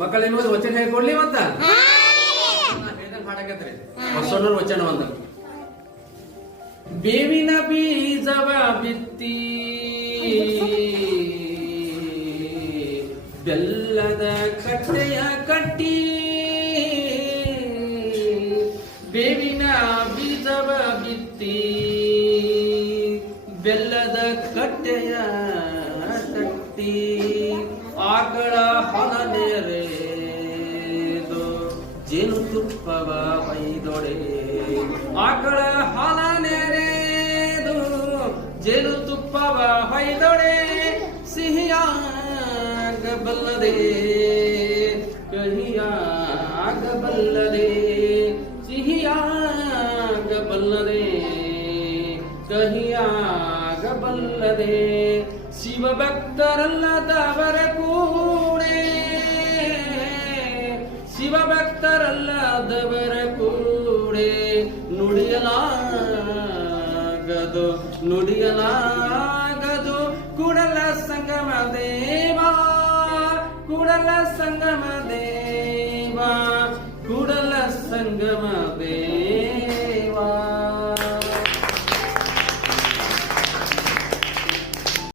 ಮಕ್ಕಳ ನಿಮಗೆ ವಚನ ಹೇಳ್ಕೊಡ್ಲಿ ಮತ್ತ ಹಾಡಕತ್ರಿ ಬಸವಣ್ಣನ ವಚನ ಒಂದ. ಬೇವಿನ ಬೀಜವ ಬಿತ್ತಿ ಬೆಲ್ಲದ ಕಟ್ಟೆಯ ಕಟ್ಟಿ, ಬೇವಿನ ಬೀಜವ ಬಿತ್ತಿ ಬೆಲ್ಲದ ಕಟ್ಟೆಯ ಕಟ್ಟಿ, ಆಕಳ ಹೊಲ ನೆರೆದು ಜೇನುತುಪ್ಪವ ಹೊಯ್ದೊಡೆ, ಆಕಳ ಹೊಲ ನೆರೆದು ಜೇನುತುಪ್ಪವ ಹೊಯ್ದೊಡೆ, ಸಿಹಿಯಾಗಬಲ್ಲದೆ ಕಹಿಯಾಗಬಲ್ಲದೆ, ಸಿಹಿಯಾಗಬಲ್ಲದೆ ಕಹಿಯಾಗಬಲ್ಲದೆ, ಶಿವಭಕ್ತರಲ್ಲದವರ ಕೂಡೆ, ಶಿವಭಕ್ತರಲ್ಲದವರ ಕೂಡೆ ನುಡಿಯಲಾಗದು ನುಡಿಯಲಾಗದು ಕೂಡಲ ಸಂಗಮ ದೇವ, ಕೂಡಲ ಸಂಗಮ ದೇವ.